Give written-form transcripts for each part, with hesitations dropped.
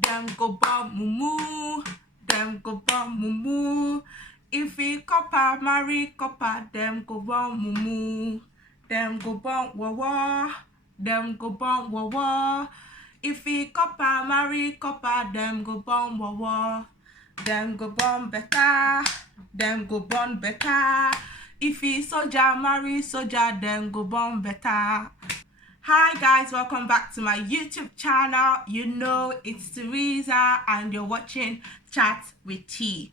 them go bum mumu, them go bum mumu. If he copper marry copper, them go bum mumu, them go bum wawa, them go bum wawa. If he copper marry copper, them go bum wawa, them go bum better, them go bum better. If he soldier marry soldier, them go bum better. Hi guys, welcome back to my YouTube channel. You know it's Teresa and you're watching Chats with T.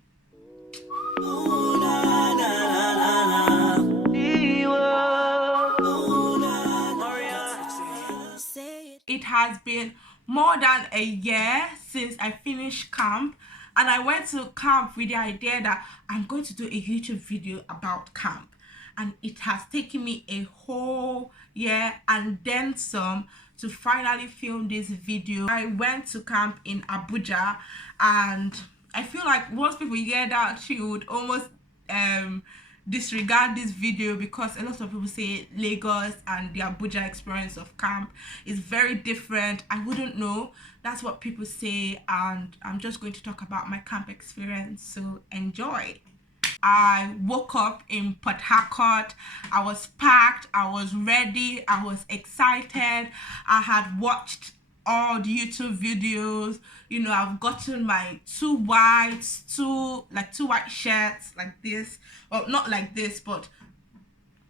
It has been more than a year since I finished camp, and I went to camp with the idea that I'm going to do a YouTube video about camp. And it has taken me a whole year and then some to finally film this video. I went to camp in Abuja, and I feel like most people hear that she would almost disregard this video because a lot of people say Lagos and the Abuja experience of camp is very different. I wouldn't know. That's what people say, and I'm just going to talk about my camp experience, so enjoy. I woke up in Port Harcourt. I was packed, I was ready, I was excited. I had watched all the YouTube videos. You know, I've gotten my two white shirts like this. Well, not like this, but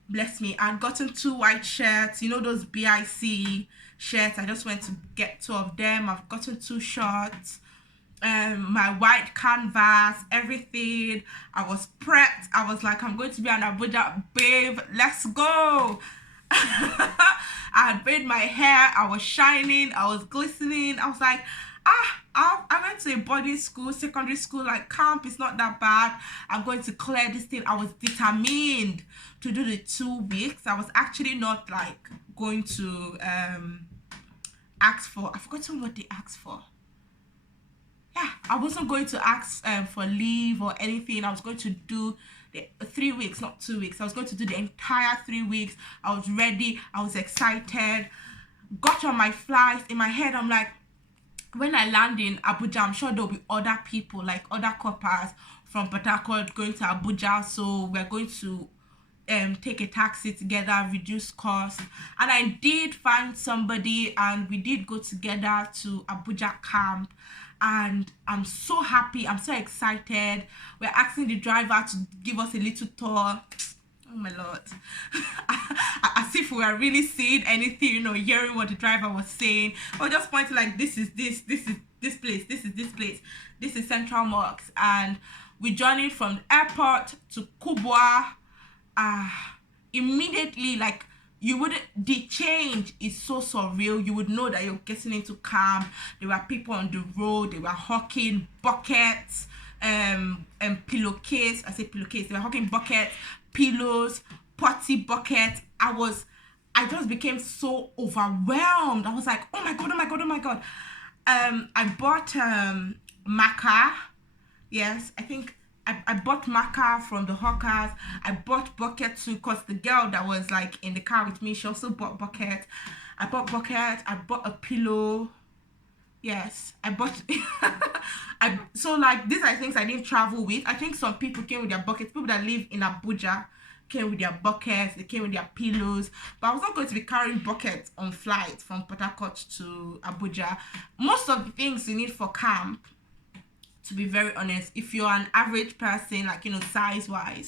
bless me, I'd gotten 2 white shirts, you know, those BIC shirts. I just went to get 2 of them. I've gotten 2 shorts, my white canvas, everything. I was prepped. I was like, I'm going to be an Abuja babe, let's go. I had braided my hair, I was shining, I was glistening. I was like, I went to a boarding school, secondary school, like camp is not that bad. I'm going to clear this thing. I was determined to do the 2 weeks. I was actually not like going to ask for, I've forgotten what they asked for. Yeah, I wasn't going to ask for leave or anything. I was going to do the 3 weeks, not 2 weeks. I was going to do the entire 3 weeks. I was ready. I was excited. Got on my flights. In my head, I'm like, when I land in Abuja, I'm sure there'll be other people, like other coppers from Port Harcourt going to Abuja. So we're going to take a taxi together, reduce cost. And I did find somebody, and we did go together to Abuja camp. And I'm so happy, I'm so excited. We're asking the driver to give us a little tour. Oh my lord. As if we were really seeing anything, you know, hearing what the driver was saying. Or just pointing like, this is this is this place, this is this place, this is Central Mosque. And we journeyed from the airport to Kubwa. Immediately, like, you wouldn't, the change is so surreal. You would know that you're getting into camp. There were people on the road. They were hawking buckets, pillowcase. I say pillowcase. They were hawking buckets, pillows, potty buckets. I just became so overwhelmed. I was like, oh my god, oh my god, oh my god. I bought maca. Yes, I think I bought maca from the hawkers. I bought bucket too, because the girl that was like in the car with me, she also bought bucket. I bought bucket. I bought a pillow. Yes, I bought so like these are things I didn't travel with. I think some people came with their buckets. People that live in Abuja came with their buckets, they came with their pillows. But I was not going to be carrying buckets on flights from Port Harcourt to Abuja. Most of the things you need for camp, to be very honest, if you're an average person, like, you know, size wise,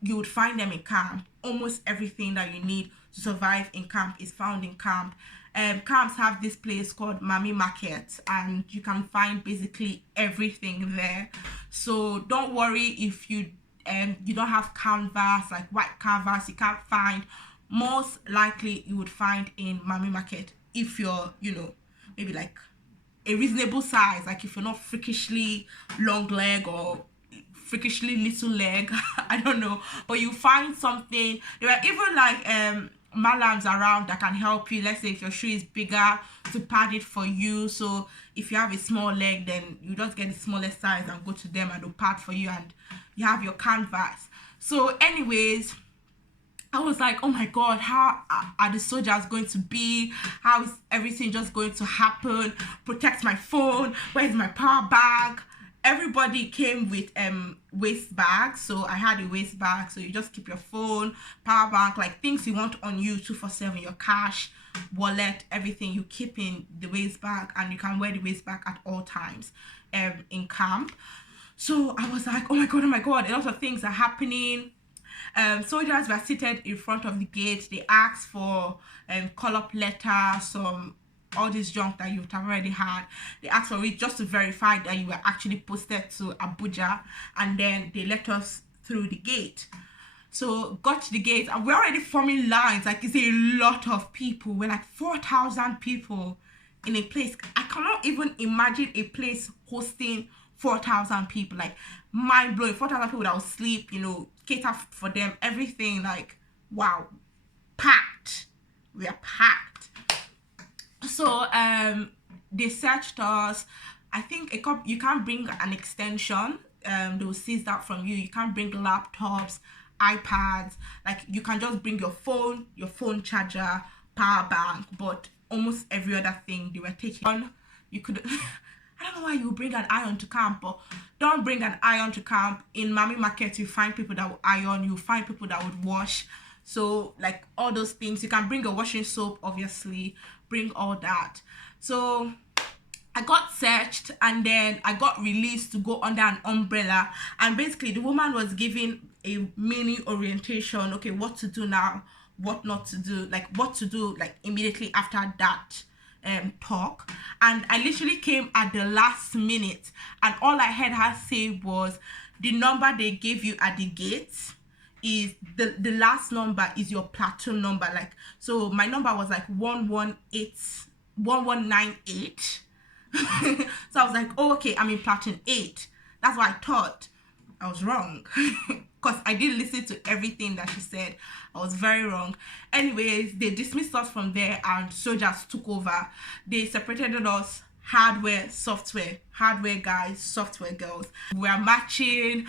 you would find them in camp. Almost everything that you need to survive in camp is found in camp. Camps have this place called Mami Market, and you can find basically everything there. So don't worry if you don't have canvas, like white canvas, you can't find. Most likely you would find in Mami Market if you're, you know, maybe like a reasonable size, like if you're not freakishly long leg or freakishly little leg. I don't know, but you find something. There are even like malams around that can help you. Let's say if your shoe is bigger, to pad it for you. So if you have a small leg, then you just get the smallest size and go to them and they'll pad for you, and you have your canvas. So anyways, I was like, oh my God, how are the soldiers going to be? How is everything just going to happen? Protect my phone. Where's my power bank? Everybody came with waist bags. So I had a waist bag. So you just keep your phone, power bank, like things you want on you 247, your cash, wallet, everything you keep in the waist bag, and you can wear the waist bag at all times in camp. So I was like, oh my God, a lot of things are happening. Soldiers were seated in front of the gate. They asked for call-up letter, all this junk that you would have already had. They asked for it just to verify that you were actually posted to Abuja, and then they let us through the gate. So got to the gate, and we're already forming lines. Like, it's a lot of people. We're like 4,000 people in a place. I cannot even imagine a place hosting 4,000 people. Like, mind blowing. 4,000 people that will sleep, cater for them, everything. Like, wow, packed. We are packed. So they searched us. I think you can't bring an extension. They will seize that from you. You can't bring laptops, iPads. Like, you can just bring your phone charger, power bank, but almost every other thing they were taking. You could I don't know why you bring an iron to camp, but don't bring an iron to camp. In Mami Market, you find people that will iron, you find people that would wash. So, like, all those things. You can bring a washing soap, obviously, bring all that. So I got searched, and then I got released to go under an umbrella, and basically the woman was giving a mini orientation. Okay, what to do now, what not to do, like what to do like immediately after that talk. And I literally came at the last minute, and all I heard her say was, the number they gave you at the gate is the last number is your platoon number. Like, so my number was like 1198. So I was like, oh, okay, I'm in platoon 8. That's what I thought. I was wrong, because I didn't listen to everything that she said. I was very wrong. Anyways, they dismissed us from there, and soldiers took over. They separated us, hardware, software, hardware guys, software girls. We are matching.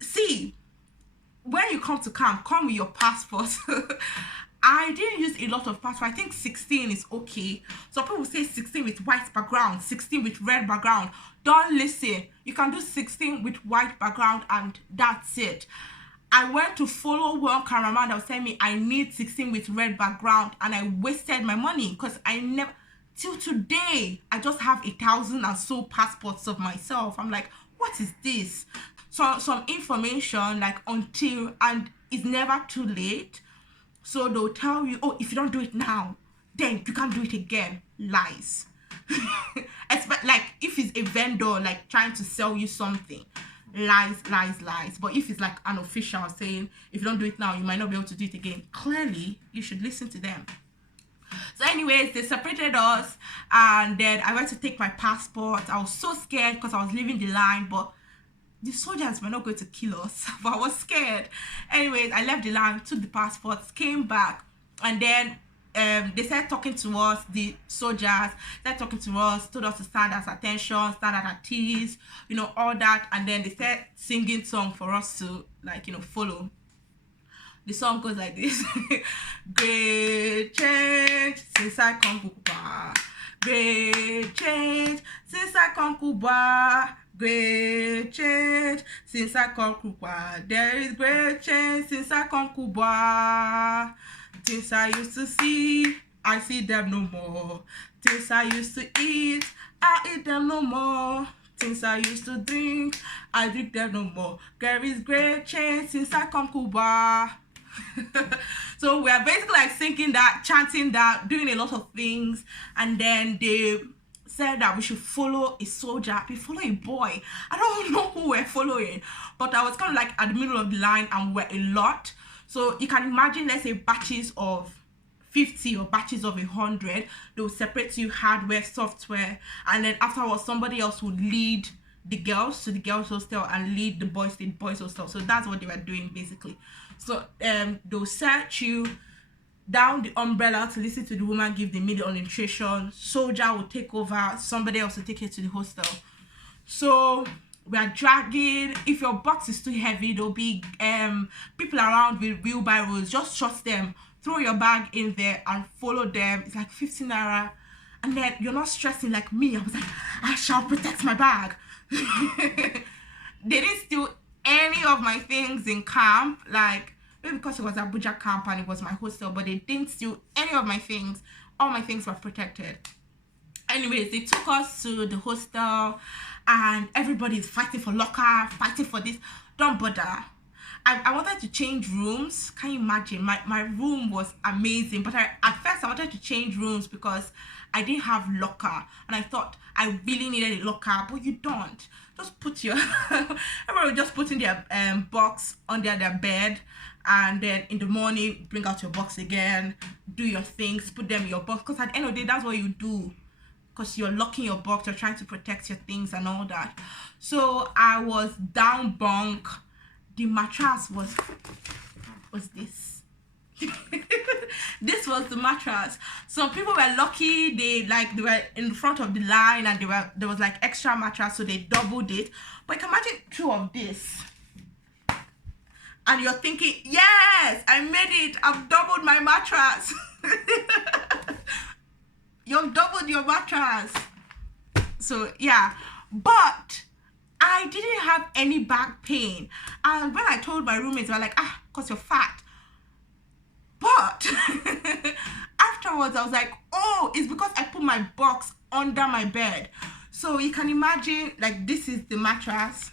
See, when you come to camp, come with your passport. I didn't use a lot of passport. I think 16 is okay. So people say 16 with white background, 16 with red background. Don't listen. You can do 16 with white background, and that's it. I went to follow one cameraman that was telling me I need 16 with red background, and I wasted my money, because I never, till today, I just have 1,000 and so passports of myself. I'm like, what is this? So some information, like, until, and it's never too late. So they'll tell you, oh, if you don't do it now, then you can't do it again. Lies. Like, if it's a vendor, like, trying to sell you something, lies. But if it's like an official saying, if you don't do it now, you might not be able to do it again, clearly you should listen to them. So anyways, they separated us, and then I went to take my passport. I was so scared because I was leaving the line, but the soldiers were not going to kill us, but I was scared. Anyways, I left the line, took the passports, came back, and then they started talking to us. The soldiers started talking to us, told us to stand at attention, stand at ease, all that. And then they started singing song for us to, like, follow. The song goes like this. Great change since I come Kubwa. Great change since I come Kubwa. Great change since I come Kubwa. There is great change since I come Kubwa. Things I used to see, I see them no more. Things I used to eat, I eat them no more. Things I used to drink, I drink them no more. There is great change since I come Kubwa. So we are basically like singing that, chanting that, doing a lot of things. And then they said that we should follow a soldier. We follow a boy. I don't know who we're following, but I was kind of like at the middle of the line, and we're a lot. So you can imagine, let's say batches of 50 or batches of 100. They will separate you, hardware, software, and then afterwards somebody else would lead the girls to the girls hostel and lead the boys to the boys hostel. So that's what they were doing basically. So they'll search you down the umbrella to listen to the woman give the mini orientation. Soldier will take over, somebody else will take you to the hostel. So we are dragging. If your box is too heavy, there'll be people around with wheelbarrows. Just trust them, throw your bag in there and follow them. It's like 15 naira, and then you're not stressing like me. I was like, I shall protect my bag. They didn't steal any of my things in camp, like maybe because it was Abuja camp and it was my hostel, but they didn't steal any of my things. All my things were protected. Anyways, they took us to the hostel and everybody's fighting for locker, fighting for this. Don't bother. I wanted to change rooms. Can you imagine? My room was amazing, but at first I wanted to change rooms because I didn't have locker, and I thought I really needed a locker, but you don't. Just put your everybody will just put in their box under their bed, and then in the morning bring out your box again, do your things, put them in your box, because at the end of the day that's what you do, because you're locking your box, you're trying to protect your things and all that. So I was down bunk. The mattress was this. This was the mattress. Some people were lucky, they were in front of the line and there was like extra mattress, so they doubled it. But you can imagine two of this and you're thinking, yes, I made it, I've doubled my mattress. You've doubled your mattress. So yeah, but I didn't have any back pain. And when I told my roommates, they were like, because you're fat. But afterwards, I was like, oh, it's because I put my box under my bed. So you can imagine, like, this is the mattress.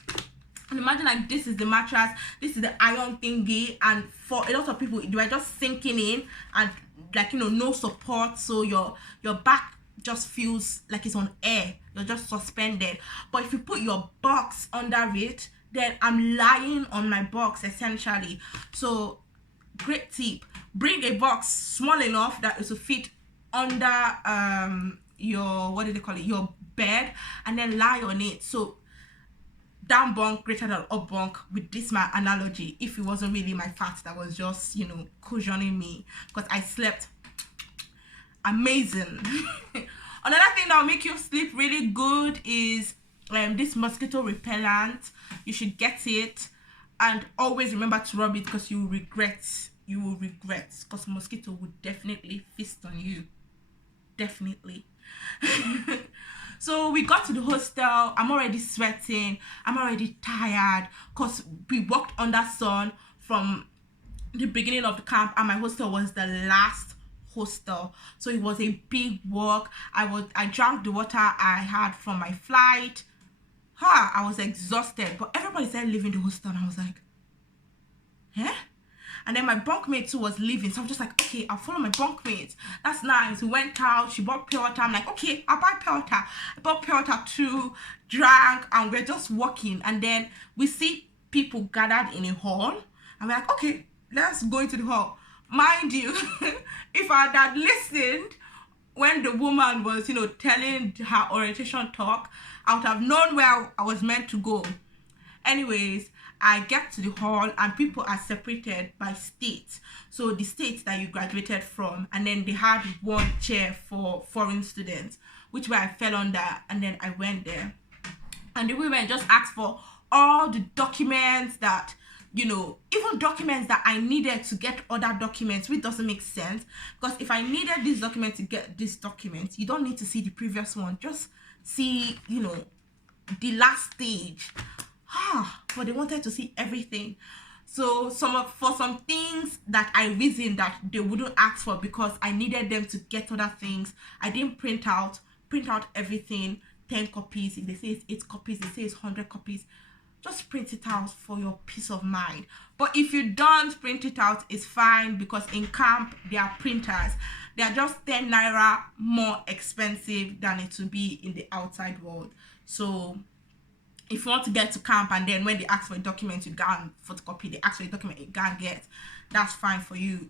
And imagine, like, this is the mattress. This is the iron thingy. And for a lot of people, they were just sinking in and, like, you know, no support. So your back just feels like it's on air. You're just suspended. But if you put your box under it, then I'm lying on my box essentially. So great tip, bring a box small enough that it will fit under your, what do they call it, your bed, and then lie on it. So down bunk greater than up bunk, with this my analogy, if it wasn't really my fat that was just, you know, cushioning me, because I slept amazing. Another thing that will make you sleep really good is this mosquito repellent. You should get it, and always remember to rub it, because you will regret, because mosquito would definitely feast on you, definitely. So we got to the hostel. I'm already sweating, I'm already tired, because we walked under sun from the beginning of the camp, and my hostel was the last hostel, so it was a big walk. I drank the water I had from my flight. I was exhausted, but everybody started leaving the hostel, and I was like, and then my bunkmate too was leaving, so I'm just like, okay, I'll follow my bunkmate. That's nice. We went out, she bought pure water. I'm like, okay, I'll buy pure water. I bought pure water too, drank, and we're just walking, and then we see people gathered in a hall, and we're like, okay, let's go into the hall. Mind you, if I had listened when the woman was, you know, telling her orientation talk, I would have known where I was meant to go. Anyways, I get to the hall and people are separated by states. So the states that you graduated from, and then they had one chair for foreign students, which way I fell under, and then I went there. And the women just asked for all the documents that, you know, even documents that I needed to get other documents, which doesn't make sense, because if I needed this document to get this document, you don't need to see the previous one, just see, you know, the last stage. But they wanted to see everything. So for some things that I reasoned that they wouldn't ask for, because I needed them to get other things, I didn't print out everything, 10 copies. If they say it's 8 copies, they say it's 100 copies. Just print it out for your peace of mind. But if you don't print it out, it's fine, because in camp they are printers. They are just 10 naira more expensive than it would be in the outside world. So if you want to get to camp and then when they ask for a document you go and photocopy, they ask for a document you can't get, that's fine for you.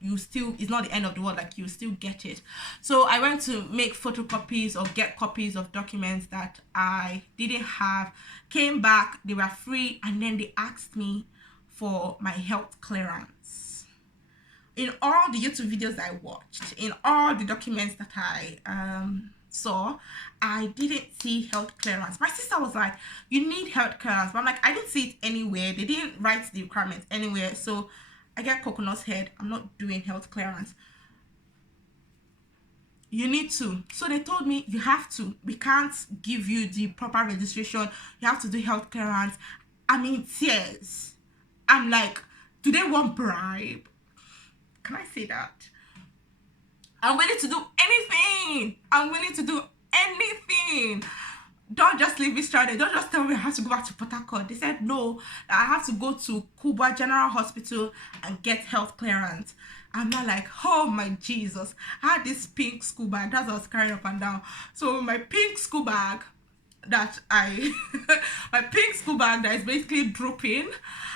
You still, it's not the end of the world, like you still get it. So I went to make photocopies or get copies of documents that I didn't have, came back, they were free, and then they asked me for my health clearance. In all the YouTube videos I watched, in all the documents that I saw, I didn't see health clearance. My sister was like, you need health clearance. But I'm like, I didn't see it anywhere. They didn't write the requirements anywhere. So I get coconut's head. I'm not doing health clearance. You need to. So they told me, you have to. We can't give you the proper registration. You have to do health clearance. I'm in tears. I'm like, do they want bribe? Can I say that? I'm willing to do anything. I'm willing to do anything. Don't just leave me stranded. Don't just tell me I have to go back to Port Harcourt. They said no, that I have to go to Kubwa General Hospital and get health clearance. I'm not like, oh my Jesus. I had this pink school bag. That's what I was carrying up and down. So my pink school bag that my pink school bag that is basically drooping,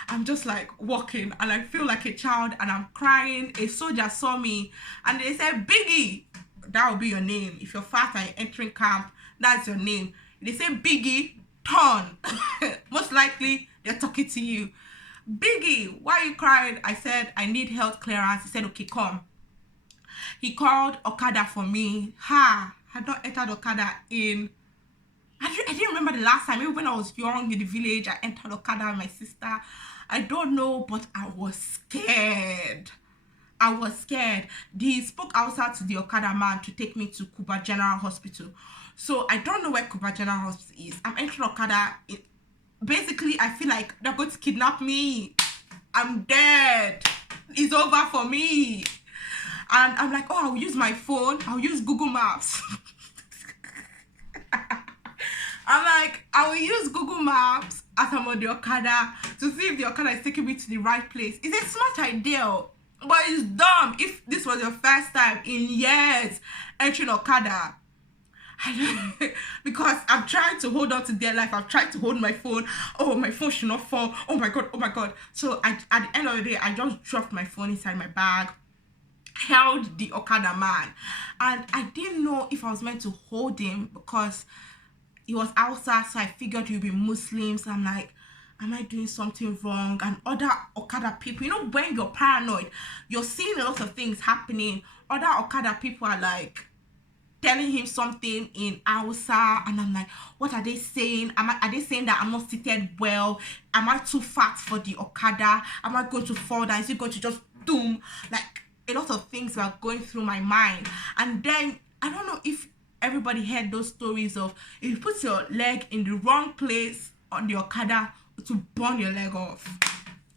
I'm just like walking and I feel like a child and I'm crying. A soldier saw me and they said, Biggie, that will be your name. If you're fat and you're entering camp, that's your name. They say, Biggie, turn. Most likely they're talking to you. Biggie, why are you crying? I said, I need health clearance. He said, okay, come. He called Okada for me. I had not entered Okada in, I didn't remember the last time. Maybe when I was young in the village, I entered Okada with my sister. I don't know, but I was scared. I was scared. He spoke outside to the Okada man to take me to Kubwa General Hospital. So I don't know where Kubwa General Hospital is. I'm entering Okada. Basically, I feel like they're going to kidnap me. I'm dead. It's over for me. And I'm like, oh, I'll use my phone. I'll use Google Maps. I'm like, I will use Google Maps as I'm on the Okada to see if the Okada is taking me to the right place. It's a smart idea, but it's dumb if this was your first time in years entering Okada. Because I'm trying to hold on to their life. I'm trying to hold my phone. Oh, my phone should not fall. Oh my God, oh my God. So at the end of the day, I just dropped my phone inside my bag, held the Okada man, and I didn't know if I was meant to hold him because he was outside, so I figured he'd be Muslims. I'm like, am I doing something wrong? And other Okada people, you know, when you're paranoid, you're seeing a lot of things happening. Other Okada people are like telling him something in Hausa, and I'm like, what are they saying? Are they saying that I'm not seated well? Am I too fat for the Okada? Am I going to fall down? Is it going to just doom? Like, a lot of things were going through my mind. And then I don't know if everybody heard those stories of if you put your leg in the wrong place on the Okada to burn your leg off.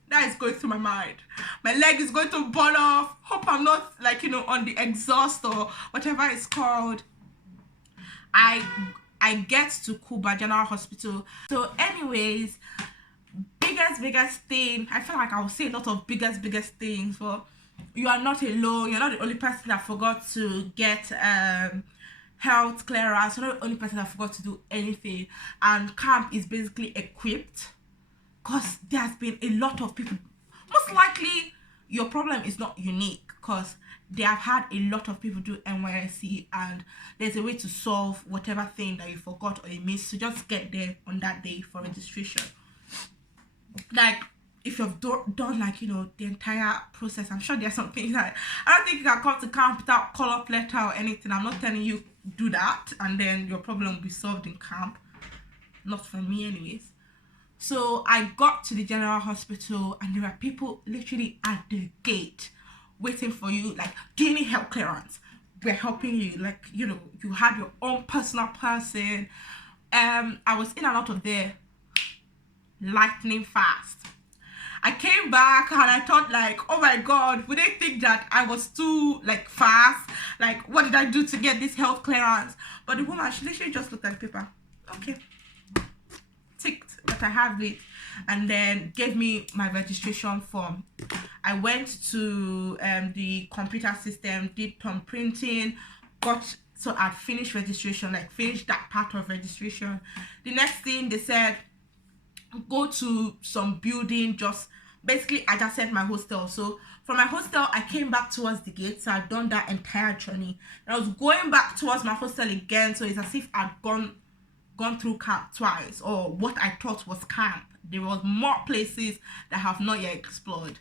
That is going through my mind. My leg is going to burn off. Hope I'm not, like, you know, on the exhaust or whatever it's called. I get to Kubwa General Hospital. So anyways, biggest thing, I feel like I will say a lot of biggest things, but you are not alone. You're not the only person that forgot to get health clearance. You're not the only person that forgot to do anything. And camp is basically equipped, because there's been a lot of people. Most likely your problem is not unique, because they have had a lot of people do NYSC, and there's a way to solve whatever thing that you forgot or you missed. So just get there on that day for registration. Like, if you've done, like, you know, the entire process, I'm sure there's something that I don't think you can come to camp without call-up letter or anything. I'm not telling you do that and then your problem will be solved in camp. Not for me anyways. So I got to the general hospital and there were people literally at the gate waiting for you, like, do you need health clearance? We're helping you. Like, you know, you had your own personal person. I was in and out of there lightning fast. I came back and I thought, like, oh my God, would they think that I was too, like, fast? Like, what did I do to get this health clearance? But the woman, she literally just looked at the paper. Okay. Ticked that I have it, and then gave me my registration form. I went to the computer system, did some printing, so I finished registration, like finished that part of registration. The next thing they said, go to some building, just basically I just said my hostel. So from my hostel I came back towards the gate, so I've done that entire journey. And I was going back towards my hostel again, so it's as if I'd gone through camp twice, or what I thought was camp. There was more places that I have not yet explored.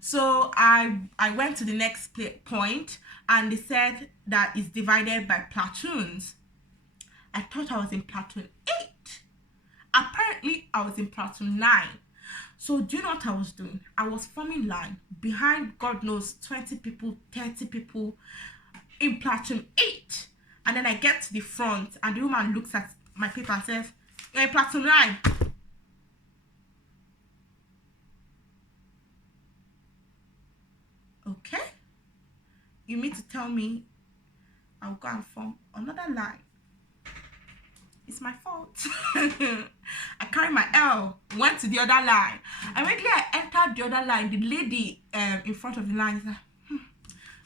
So I went to the next point, and they said that it's divided by platoons. I thought I was in platoon 8. Apparently, I was in platoon 9. So do you know what I was doing? I was forming line behind, God knows, 20 people, 30 people in platoon 8. And then I get to the front and the woman looks at my paper and says, "You're in platoon 9. Okay. You mean to tell me I'll go and form another line? It's my fault." I carried my L, went to the other line. Immediately I entered the other line. The lady in front of the line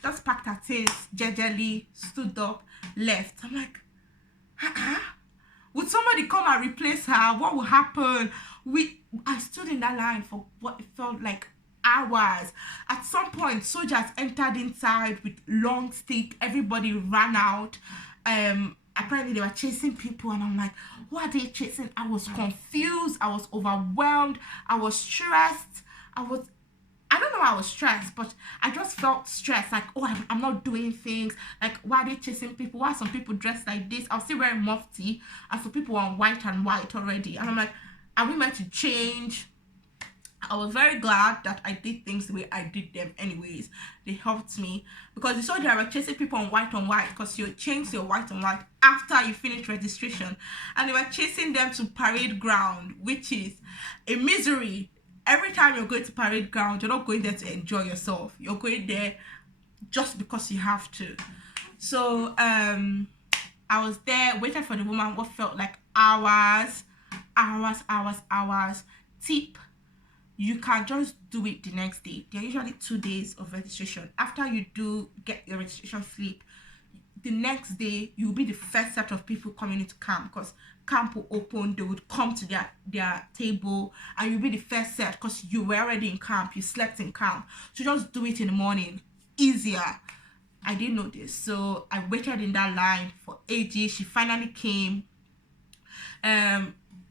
just packed her things, gingerly stood up, left. I'm like, would somebody come and replace her? What will happen? I stood in that line for what it felt like hours. At some point, soldiers entered inside with long stick. Everybody ran out. Apparently they were chasing people, and I'm like, who are they chasing? I was confused. I was overwhelmed. I was stressed. I don't know why I was stressed, but I just felt stressed. Like, oh, I'm not doing things. Like, why are they chasing people? Why are some people dressed like this? I was still wearing mufti, and some people were white and white already. And I'm like, are we meant to change? I was very glad that I did things the way I did them anyways. They helped me, because you saw they were chasing people on white, because you changed your white on white after you finished registration, and they were chasing them to parade ground, which is a misery. Every time you're going to parade ground, you're not going there to enjoy yourself. You're going there just because you have to. So I was there, waited for the woman, what felt like hours. Tip: you can just do it the next day. There are usually 2 days of registration. After you do get your registration slip, the next day you'll be the first set of people coming into camp, because camp will open. They would come to their table, and you'll be the first set because you were already in camp. You slept in camp. So just do it in the morning. Easier. I didn't know this, so I waited in that line for ages. She finally came.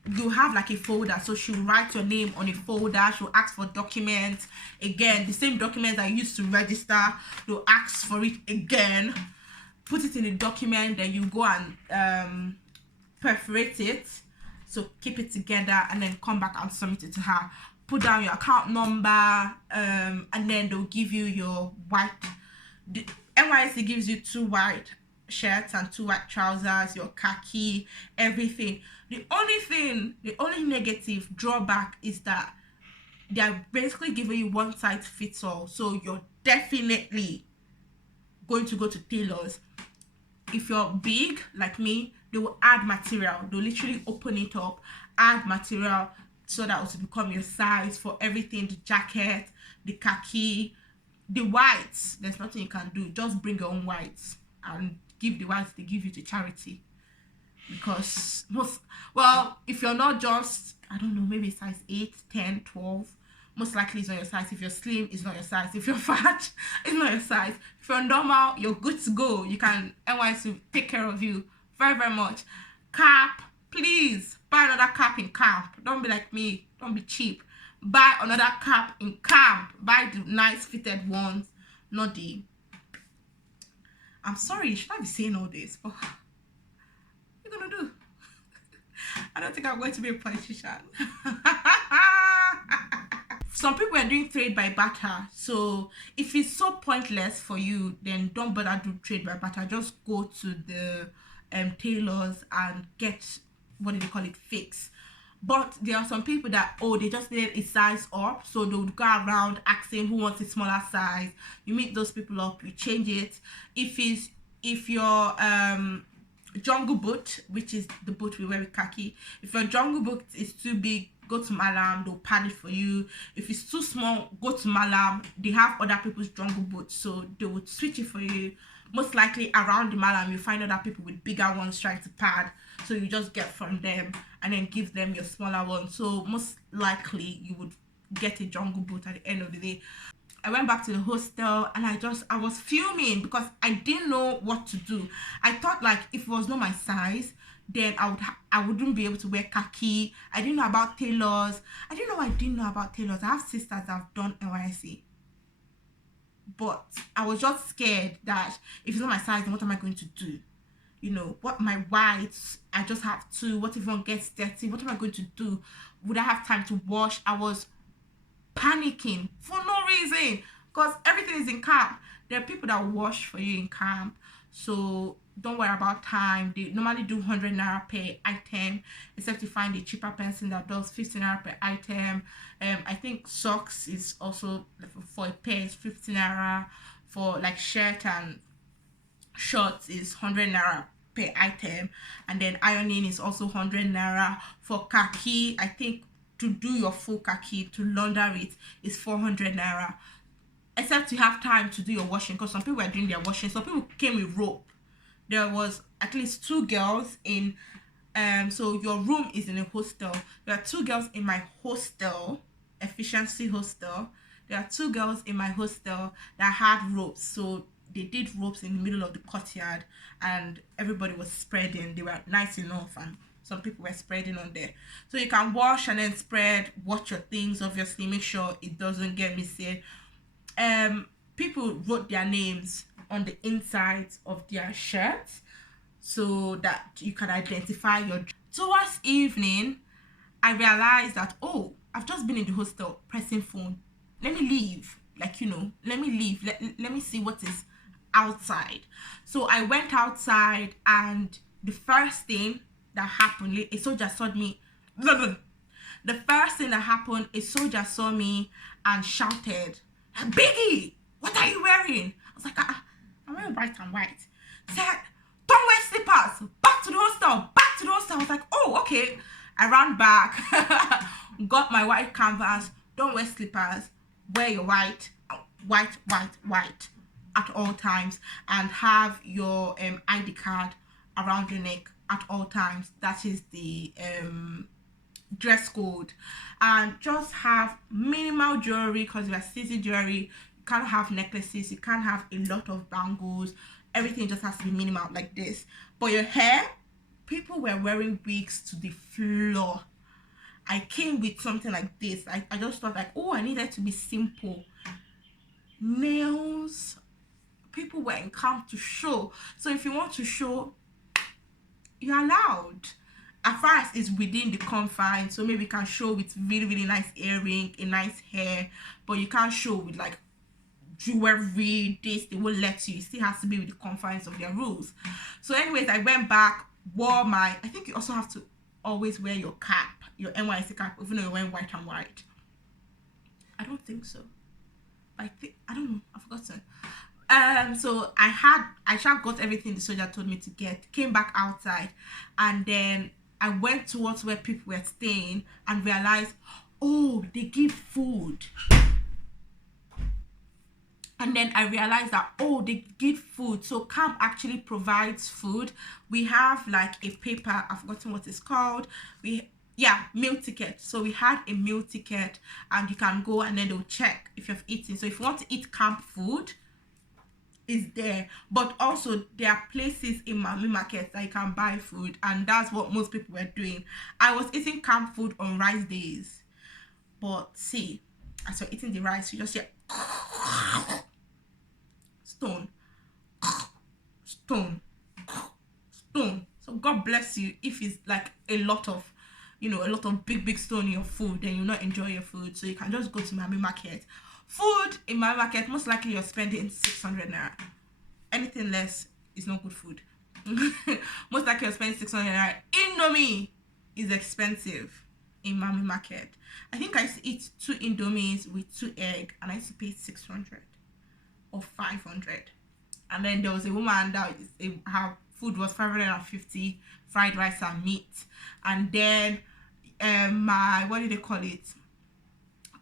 You have like a folder, so she'll write your name on a folder. She'll ask for documents again, the same documents I used to register. They'll ask for it again, put it in a document, then you go and perforate it, so keep it together, and then come back and submit it to her. Put down your account number, and then they'll give you your white. The NYSC gives you 2 white shirts and 2 white trousers, your khaki, everything. The only negative drawback is that they're basically giving you one size fits all. So you're definitely going to go to tailors. If you're big like me, they will add material. They'll literally open it up, add material, so that it will become your size for everything: the jacket, the khaki, the whites. There's nothing you can do. Just bring your own whites and give the whites they give you to charity. Because if you're not just, I don't know, maybe size 8, 10, 12, most likely it's not your size. If you're slim, it's not your size. If you're fat, it's not your size. If you're normal, you're good to go. You can NYSC take care of you very, very much. Cap, please buy another cap in camp. Don't be like me. Don't be cheap. Buy another cap in camp. Buy the nice fitted ones, not the. I'm sorry, should I be saying all this? But what are you gonna do? I don't think I'm going to be a politician. Some people are doing trade by barter. So if it's so pointless for you, then don't bother do trade by barter. Just go to the tailors and get, what do they call it, fixed. But there are some people that, they just need a size up, so they would go around asking who wants a smaller size. You meet those people up, you change it. If your jungle boot, which is the boot we wear with khaki, if your jungle boot is too big, go to Malam, they'll pad it for you. If it's too small, go to Malam. They have other people's jungle boots, so they would switch it for you. Most likely around the Malam, you find other people with bigger ones trying to pad, so you just get from them and then give them your smaller one. So most likely you would get a jungle boot at the end of the day. I went back to the hostel and I was fuming because I didn't know what to do. I thought, like, if it was not my size, then I wouldn't be able to wear khaki. I didn't know about tailors. I didn't know about tailors. I have sisters that have done NYSC. But I was just scared that if it's not my size, then what am I going to do? you know, what my whites, I just have to, what if one gets dirty, what am I going to do, would I have time to wash? I was panicking for no reason, because everything is in camp. There are people that wash for you in camp, so don't worry about time. They normally do 100 naira per item, except you find a cheaper person that does 50 naira per item. I think socks is also for a pair is 50 naira. For like shirt and shorts is 100 naira per item, and then ironing is also 100 naira. For khaki, I think to do your full khaki, to launder it, is 400 naira, except you have time to do your washing, because some people are doing their washing. Some people came with rope. There was at least 2 girls in so your room is in a hostel. There are 2 girls in my hostel, efficiency hostel. There are 2 girls in my hostel that had ropes, so they did ropes in the middle of the courtyard, and everybody was spreading. They were nice enough, and some people were spreading on there. So you can wash and then spread, watch your things, obviously, make sure it doesn't get missing. People wrote their names on the insides of their shirts so that you can identify your. Towards evening, I realized that, oh, I've just been in the hostel pressing phone. Let me leave, like, you know, let me leave, let me see what is outside. So I went outside, and the first thing that happened, a soldier saw me. The first thing that happened, a soldier saw me and shouted, "Biggie, what are you wearing?" I was like, I'm wearing white and white. He said, "Don't wear slippers, back to the hostel, back to the hostel." I was like, oh, okay. I ran back, got my white canvas. Don't wear slippers, wear your white at all times, and have your ID card around your neck at all times. That is the dress code. And just have minimal jewelry, because you are season jewelry. You can't have necklaces, you can't have a lot of bangles. Everything just has to be minimal like this. But your hair, people were wearing wigs to the floor. I came with something like this. I just thought like, oh, I needed to be simple. Nails, people were in camp to show. So if you want to show, you're allowed, as far as it's within the confines. So maybe you can show with really nice earring, a nice hair, but you can't show with like jewelry, this, they won't let you. It still has to be with the confines of their rules. So anyways, I went back, wore my, I think you also have to always wear your cap, your NYSC cap, even though you're wearing white and white. I don't think so. I don't know, I've forgotten. So I got everything the soldier told me to get, came back outside, and then I went towards where people were staying and realized, oh, they give food. And then I realized that, oh, they give food. So camp actually provides food. We have like a paper, I've forgotten what it's called. Meal ticket. So we had a meal ticket, and you can go and then they'll check if you've eaten. So if you want to eat camp food, is there. But also there are places in Mami market that you can buy food, and that's what most people were doing. I was eating camp food on rice days, but see, as you're eating the rice, you just hear stone. So God bless you if it's like a lot of, you know, a lot of big stone in your food, then you'll not enjoy your food. So you can just go to Mami market. Food in my market, most likely you're spending 600 naira. Anything less is not good food. Most likely you're spending 600 naira. Indomie is expensive in Mami market. I think I used to eat 2 indomies with 2 eggs, and I used to pay 600 or 500. And then there was a woman that her food was 550, fried rice and meat. And then my, what do they call it,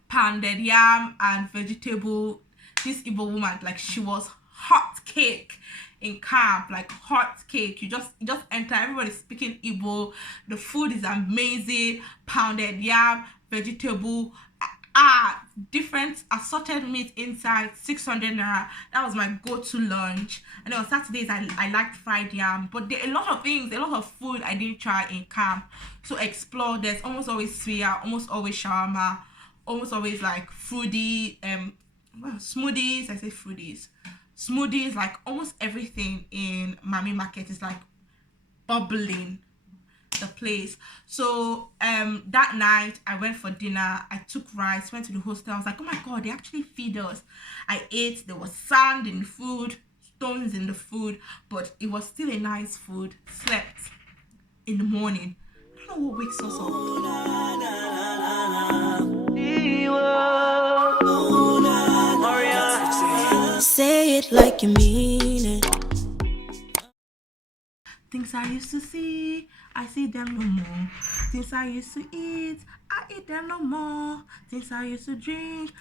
pounded yam and vegetable. This Igbo woman, like, she was hot cake in camp, like hot cake. You just enter, everybody's speaking Igbo. The food is amazing. Pounded yam, vegetable, different assorted meat inside, 600 naira. That was my go-to lunch. And then on Saturdays I liked fried yam, but there are a lot of things, a lot of food I didn't try in camp. So explore. There's almost always suya, almost always shawarma, almost always like fruity smoothies. I say fruities, smoothies. Like almost everything in Mami market is like bubbling the place. So that night I went for dinner. I took rice, went to the hostel. I was like, oh my god, they actually feed us. I ate. There was sand in the food, stones in the food, but it was still a nice food. Slept in the morning. I don't know what wakes us up. Say it like you mean it. Things I used to see, I see them no more. Things I used to eat, I eat them no more. Things I used to drink,